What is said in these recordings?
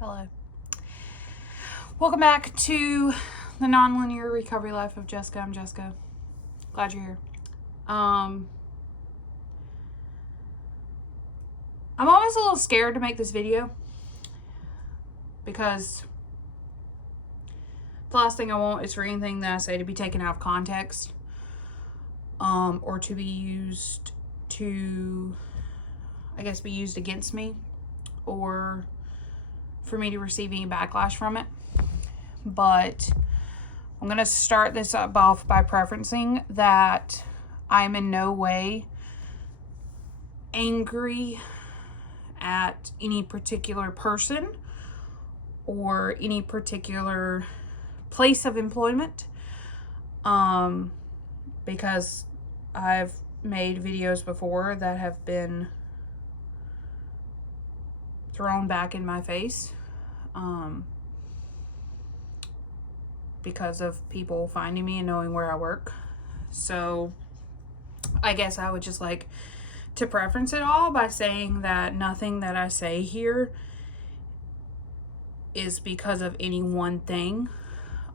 Hello. Welcome back to the nonlinear recovery life of Jessica. I'm Jessica. Glad you're here. I'm always a little scared to make this video because the last thing I want is for anything that I say to be taken out of context, or to be used to, be used against me, or for me to receive any backlash from it. But I'm going to start this up off by preferencing that I'm in no way angry at any particular person or any particular place of employment, because I've made videos before that have been thrown back in my face because of people finding me and knowing where I work. So I guess I would just like to preference it all by saying that nothing that I say here is because of any one thing,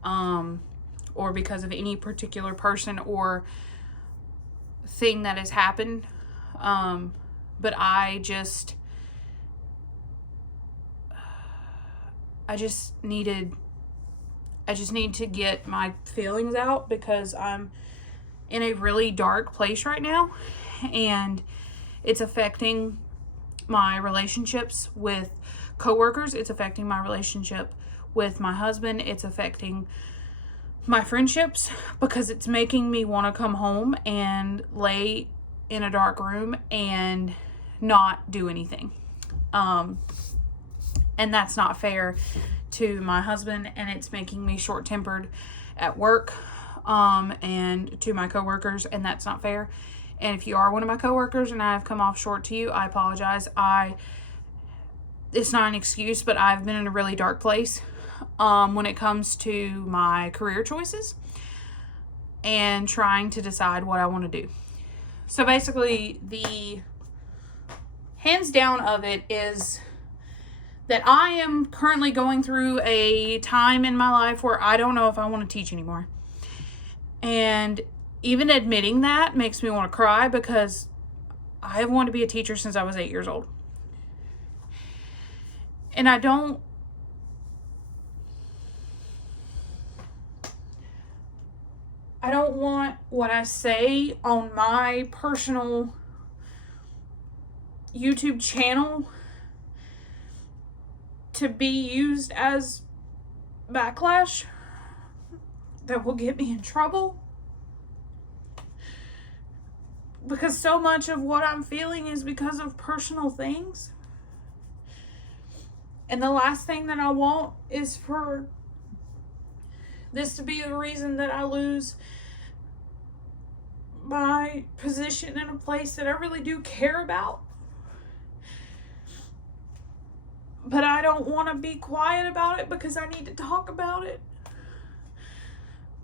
or because of any particular person or thing that has happened. But I just need to get my feelings out because I'm in a really dark place right now, and it's affecting my relationships with coworkers. It's affecting my relationship with my husband. It's affecting my friendships because it's making me want to come home and lay in a dark room and not do anything. And that's not fair to my husband, and it's making me short-tempered at work, and to my coworkers, and that's not fair. And if you are one of my coworkers and I have come off short to you, I apologize. It's not an excuse, but I've been in a really dark place when it comes to my career choices and trying to decide what I want to do. So basically, the hands down of it is that I am currently going through a time in my life where I don't know if I want to teach anymore. And even admitting that makes me want to cry because I have wanted to be a teacher since I was 8 years old. And I don't want what I say on my personal YouTube channel to be used as backlash that will get me in trouble, because so much of what I'm feeling is because of personal things. And the last thing that I want is for this to be the reason that I lose my position in a place that I really do care about. But I don't want to be quiet about it because I need to talk about it.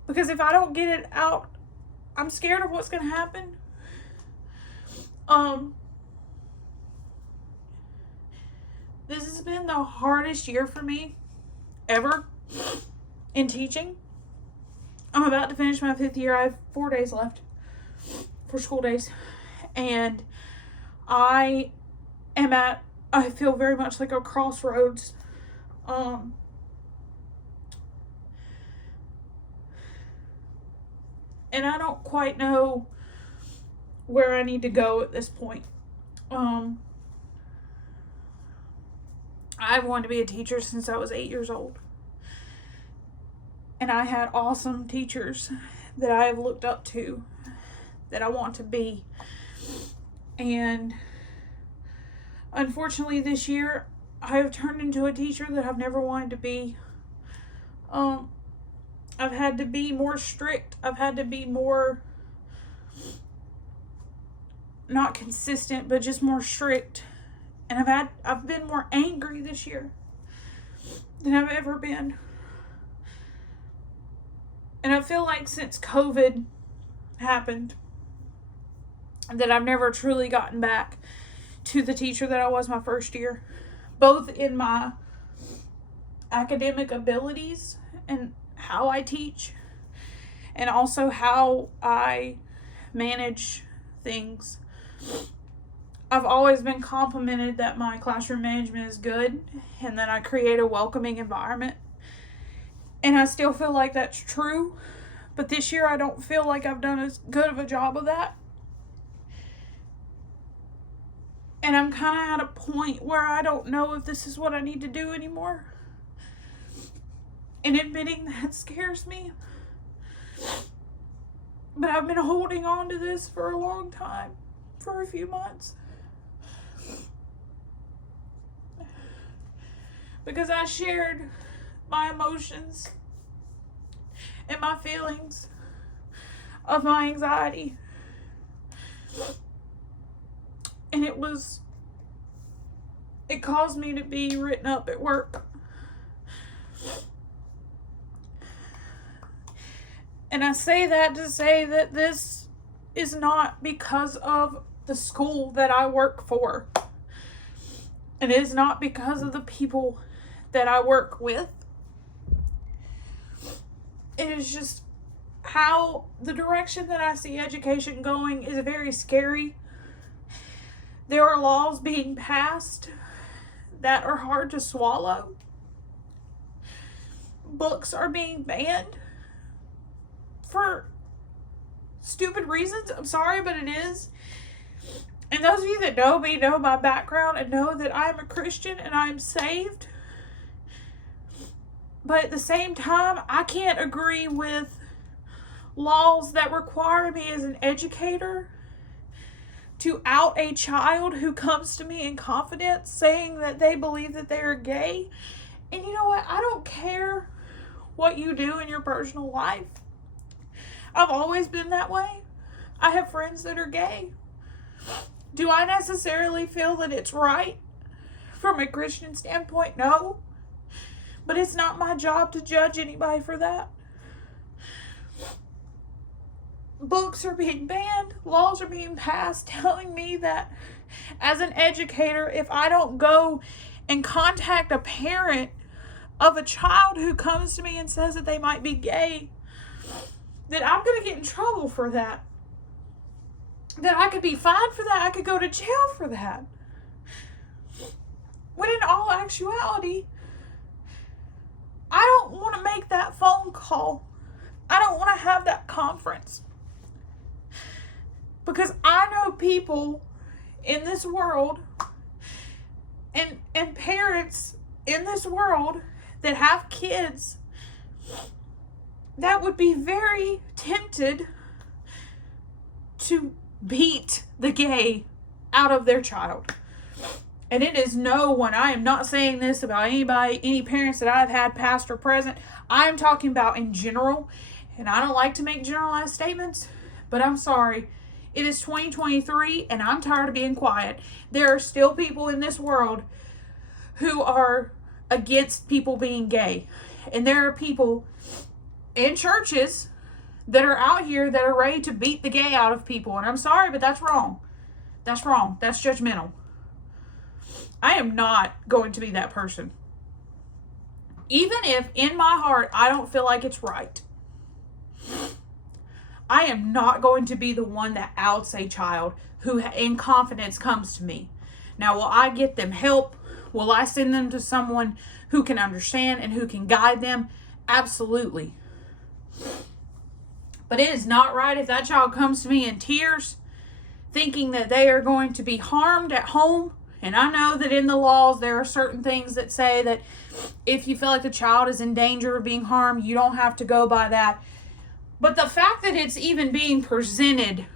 Because if I don't get it out, I'm scared of what's going to happen. This has been the hardest year for me ever in teaching. I'm about to finish my 5th year. I have 4 days left for school days. And I feel very much like a crossroads. And I don't quite know where I need to go at this point. I've wanted to be a teacher since I was 8 years old. And I had awesome teachers that I have looked up to, that I want to be. And unfortunately this year, I have turned into a teacher that I've never wanted to be. I've had to be more strict. I've had to be more, not consistent, but just more strict. And I've been more angry this year than I've ever been. And I feel like since COVID happened, that I've never truly gotten back to the teacher that I was my first year, both in my academic abilities and how I teach, and also how I manage things. I've always been complimented that my classroom management is good and that I create a welcoming environment. And I still feel like that's true. But this year I don't feel like I've done as good of a job of that. And I'm kind of at a point where I don't know if this is what I need to do anymore. And admitting that scares me. But I've been holding on to this for a long time, for a few months. Because I shared my emotions and my feelings of my anxiety. And it caused me to be written up at work. And I say that to say that this is not because of the school that I work for. And it is not because of the people that I work with. It is just how the direction that I see education going is very scary. There are laws being passed that are hard to swallow. Books are being banned for stupid reasons. I'm sorry, but it is. And those of you that know me know my background and know that I'm a Christian and I'm saved. But at the same time, I can't agree with laws that require me as an educator to out a child who comes to me in confidence saying that they believe that they're gay. And you know what? I don't care what you do in your personal life. I've always been that way. I have friends that are gay. Do I necessarily feel that it's right from a Christian standpoint? No. But it's not my job to judge anybody for that. Books are being banned. Laws are being passed telling me that as an educator, if I don't go and contact a parent of a child who comes to me and says that they might be gay, that I'm going to get in trouble for that. That I could be fined for that. I could go to jail for that. When in all actuality, I don't want to make that phone call. I don't want to have that conference. Because I know people in this world and parents in this world that have kids that would be very tempted to beat the gay out of their child. And it is no one, I am not saying this about anybody, any parents that I've had past or present. I am talking about in general. And I don't like to make generalized statements, but I'm sorry. It is 2023 and I'm tired of being quiet. There are still people in this world who are against people being gay. And there are people in churches that are out here that are ready to beat the gay out of people. And I'm sorry, but that's wrong. That's wrong. That's judgmental. I am not going to be that person. Even if in my heart I don't feel like it's right. I am not going to be the one that outs a child who in confidence comes to me. Now, will I get them help? Will I send them to someone who can understand and who can guide them? Absolutely. But it is not right if that child comes to me in tears, thinking that they are going to be harmed at home. And I know that in the laws, there are certain things that say that if you feel like the child is in danger of being harmed, you don't have to go by that. But the fact that it's even being presented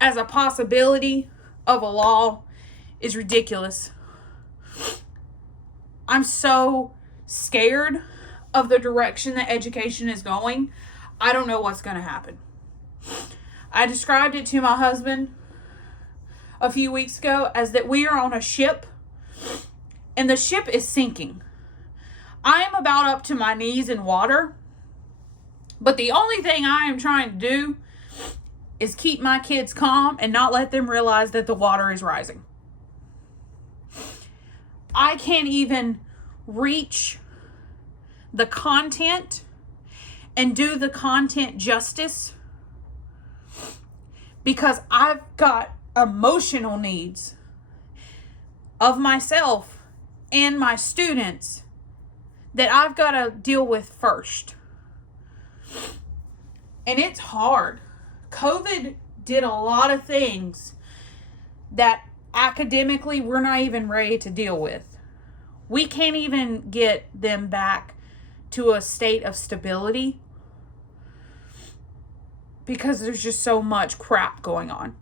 as a possibility of a law is ridiculous. I'm so scared of the direction that education is going. I don't know what's going to happen. I described it to my husband a few weeks ago as that we are on a ship and the ship is sinking. I am about up to my knees in water, but the only thing I am trying to do is keep my kids calm and not let them realize that the water is rising. I can't even reach the content and do the content justice, because I've got emotional needs of myself and my students that I've got to deal with first. And it's hard. COVID did a lot of things that academically we're not even ready to deal with. We can't even get them back to a state of stability because there's just so much crap going on.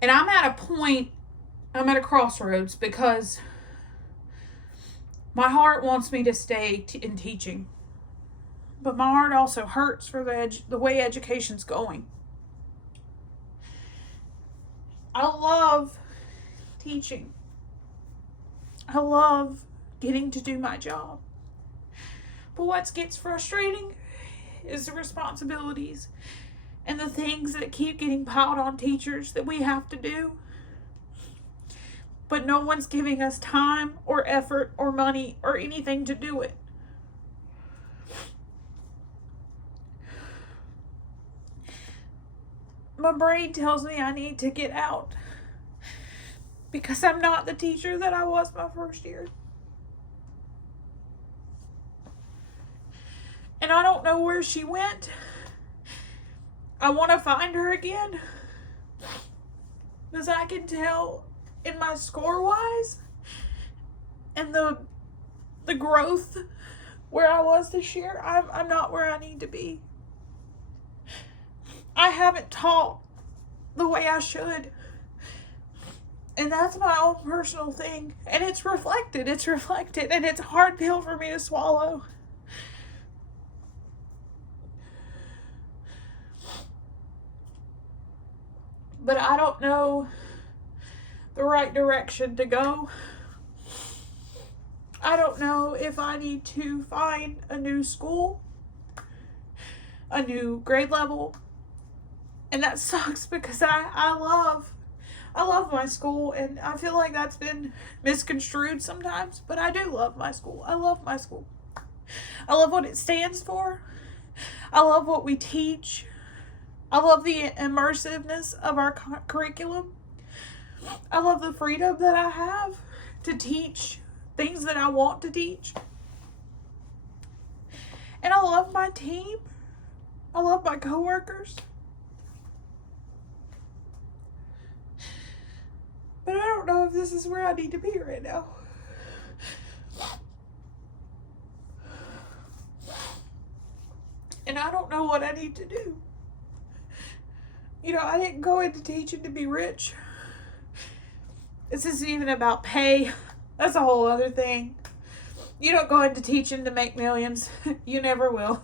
And I'm at a crossroads, because my heart wants me to stay in teaching. But my heart also hurts for the way education's going. I love teaching. I love getting to do my job. But what gets frustrating is the responsibilities and the things that keep getting piled on teachers that we have to do. But no one's giving us time or effort or money or anything to do it. My brain tells me I need to get out, because I'm not the teacher that I was my first year. And I don't know where she went. I want to find her again, because I can tell in my score-wise and the growth where I was this year, I'm not where I need to be. I haven't taught the way I should. And that's my own personal thing. And it's reflected. And it's a hard pill for me to swallow. But I don't know the right direction to go. I don't know if I need to find a new school, a new grade level. And that sucks, because I love my school, and I feel like that's been misconstrued sometimes, but I do love my school. I love my school. I love what it stands for. I love what we teach. I love the immersiveness of our curriculum. I love the freedom that I have to teach things that I want to teach. And I love my team. I love my coworkers. But I don't know if this is where I need to be right now. And I don't know what I need to do. You know, I didn't go into teaching to be rich. This isn't even about pay. That's a whole other thing. You don't go into teaching to make millions. You never will.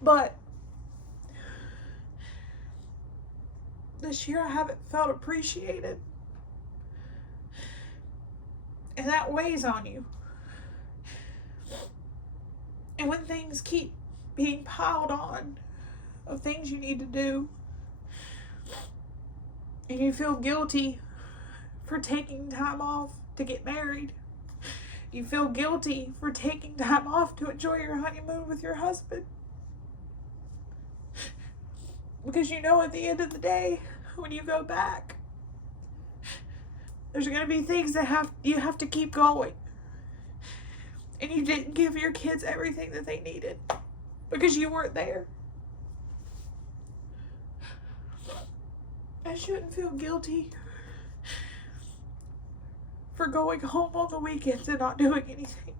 But this year I haven't felt appreciated. And that weighs on you. And when things keep being piled on of things you need to do, and you feel guilty for taking time off to get married, you feel guilty for taking time off to enjoy your honeymoon with your husband, because you know at the end of the day, when you go back, there's going to be things that you have to keep going. And you didn't give your kids everything that they needed because you weren't there. I shouldn't feel guilty for going home on the weekends and not doing anything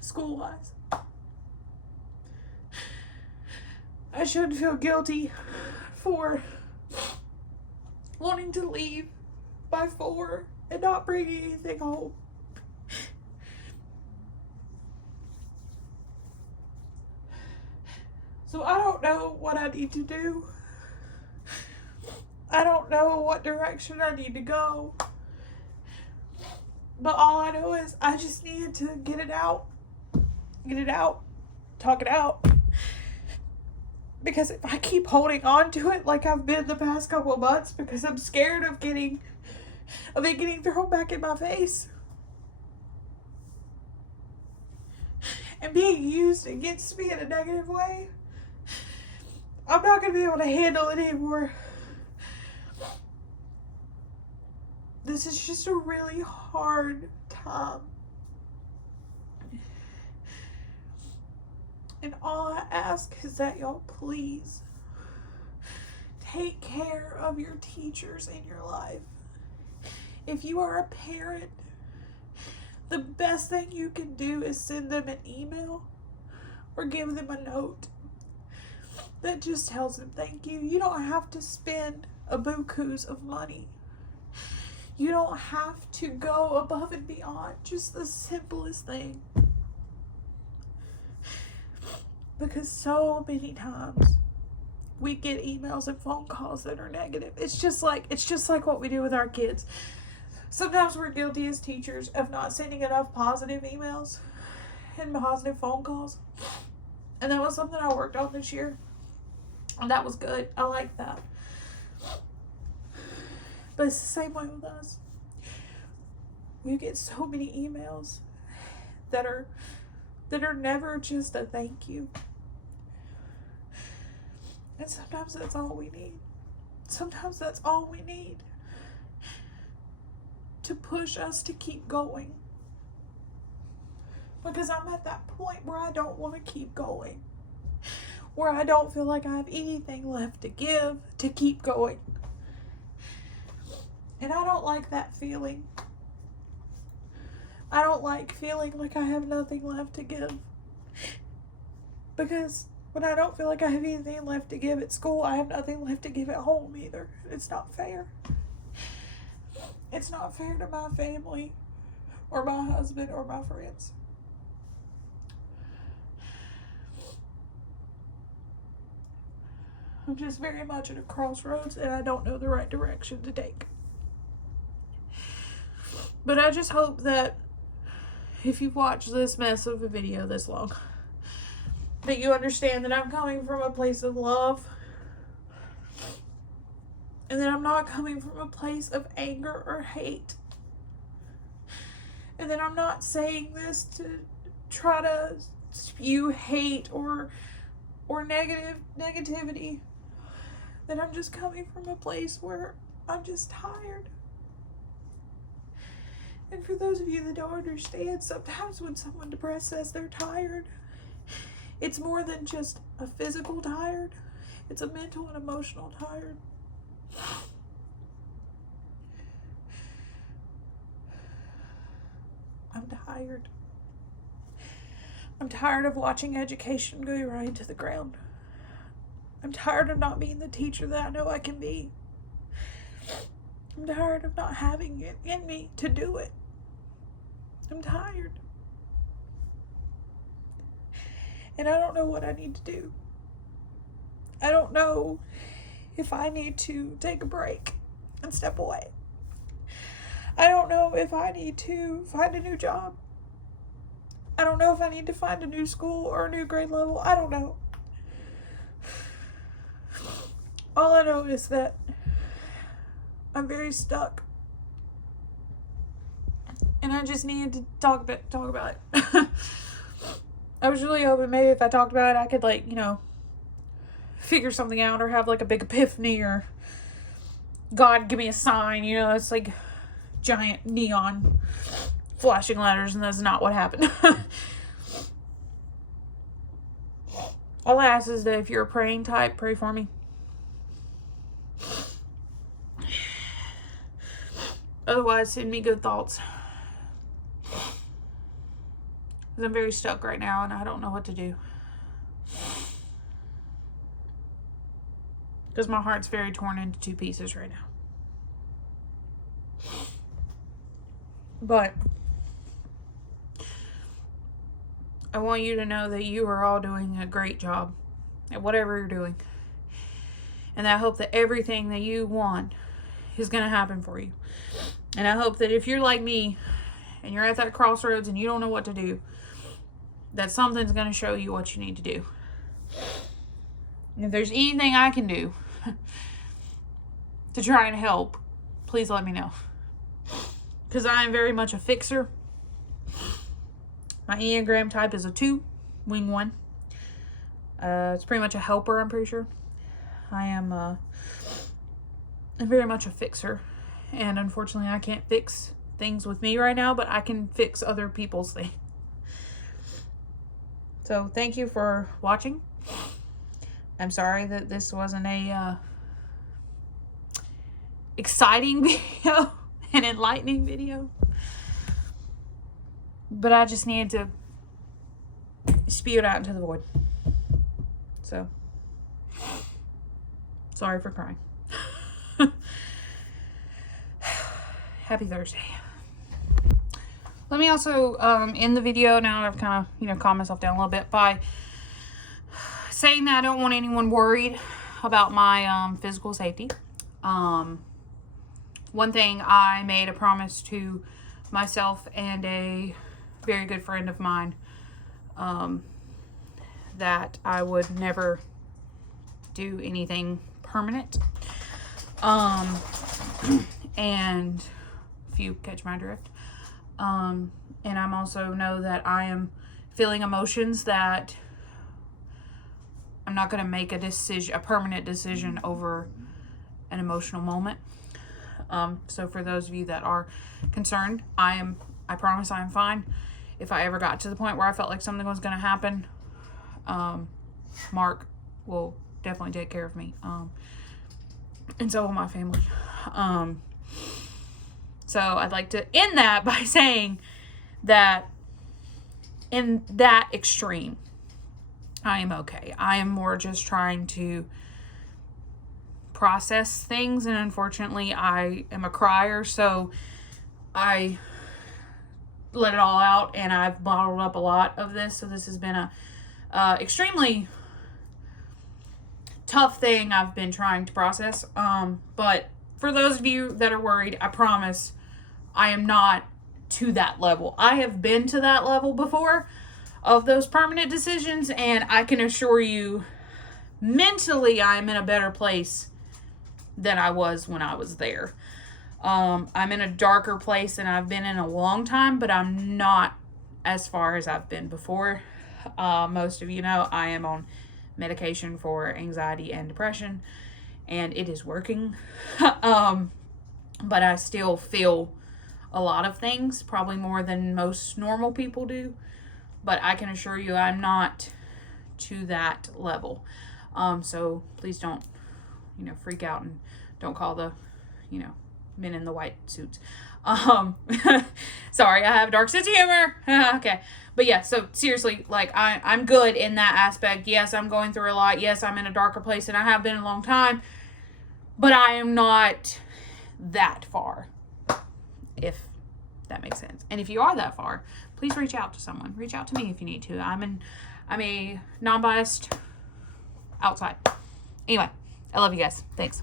school-wise. I shouldn't feel guilty for wanting to leave by 4 and not bringing anything home. So I don't know what I need to do. I don't know what direction I need to go. But all I know is I just needed to get it out. Get it out. Talk it out. Because if I keep holding on to it like I've been the past couple of months, because I'm scared of getting of it getting thrown back in my face and being used against me in a negative way. I'm not going to be able to handle it anymore. This is just a really hard time. And all I ask is that y'all please take care of your teachers in your life. If you are a parent, the best thing you can do is send them an email or give them a note that just tells them thank you. You don't have to spend a bukus of money. You don't have to go above and beyond. Just the simplest thing. Because so many times we get emails and phone calls that are negative. It's just like what we do with our kids. Sometimes we're guilty as teachers of not sending enough positive emails and positive phone calls. And that was something I worked on this year. And that was good. I like that. But it's the same way with us. We get so many emails that are never just a thank you. And sometimes that's all we need. Sometimes that's all we need to push us to keep going. Because I'm at that point where I don't want to keep going. Where I don't feel like I have anything left to give to keep going. And I don't like that feeling. I don't like feeling like I have nothing left to give. Because when I don't feel like I have anything left to give at school, I have nothing left to give at home either. It's not fair. It's not fair to my family or my husband or my friends. I'm just very much at a crossroads and I don't know the right direction to take. But I just hope that if you've watched this mess of a video this long, that you understand that I'm coming from a place of love. And that I'm not coming from a place of anger or hate. And that I'm not saying this to try to spew hate or negativity. That I'm just coming from a place where I'm just tired. And for those of you that don't understand, sometimes when someone depressed says they're tired, it's more than just a physical tired. It's a mental and emotional tired. I'm tired. I'm tired of watching education go right into the ground. I'm tired of not being the teacher that I know I can be. I'm tired of not having it in me to do it. I'm tired. And I don't know what I need to do. I don't know if I need to take a break and step away. I don't know if I need to find a new job. I don't know if I need to find a new school or a new grade level. I don't know. All I know is that I'm very stuck. And I just needed to talk about it. I was really hoping maybe if I talked about it, I could, like, figure something out or have, like, a big epiphany or God give me a sign. It's like giant neon flashing letters, and that's not what happened. All I ask is that if you're a praying type, pray for me. Otherwise, send me good thoughts. Because I'm very stuck right now and I don't know what to do. Because my heart's very torn into two pieces right now. But I want you to know that you are all doing a great job at whatever you're doing. And I hope that everything that you want is going to happen for you. And I hope that if you're like me and you're at that crossroads and you don't know what to do, that something's going to show you what you need to do. And if there's anything I can do to try and help, please let me know. because I am very much a fixer. My Enneagram type is a 2, wing 1. It's pretty much a helper, I'm pretty sure. I'm very much a fixer. And unfortunately, I can't fix things with me right now, but I can fix other people's things. So thank you for watching. I'm sorry that this wasn't a exciting video, an enlightening video. But I just needed to spew it out into the void. So, sorry for crying. Happy Thursday. Let me also end the video now that I've kind of, calmed myself down a little bit by saying that I don't want anyone worried about my physical safety. One thing I made a promise to myself and a very good friend of mine, that I would never do anything permanent. And if you catch my drift. And I'm also know that I am feeling emotions that I'm not going to make a permanent decision over an emotional moment. So for those of you that are concerned, I promise I am fine. If I ever got to the point where I felt like something was going to happen, Mark will definitely take care of me. And so will my family. So I'd like to end that by saying that in that extreme, I am okay. I am more just trying to process things, and unfortunately I am a crier, so I let it all out, and I've bottled up a lot of this, so this has been a extremely tough thing I've been trying to process. But for those of you that are worried, I promise I am not to that level. I have been to that level before of those permanent decisions, and I can assure you mentally I'm in a better place than I was when I was there. I'm in a darker place than I've been in a long time, but I'm not as far as I've been before. Most of you know I am on medication for anxiety and depression, and it is working. But I still feel a lot of things, probably more than most normal people do. But I can assure you I'm not to that level. So please don't, freak out, and don't call the, men in the white suits. Sorry, I have a dark sense of humor. Okay. But yeah, so seriously, I'm good in that aspect. Yes, I'm going through a lot. Yes, I'm in a darker place than I have been in a long time. But I am not that far, if that makes sense. And if you are that far, please reach out to someone. Reach out to me if you need to. I'm a non-biased outside. Anyway, I love you guys. Thanks.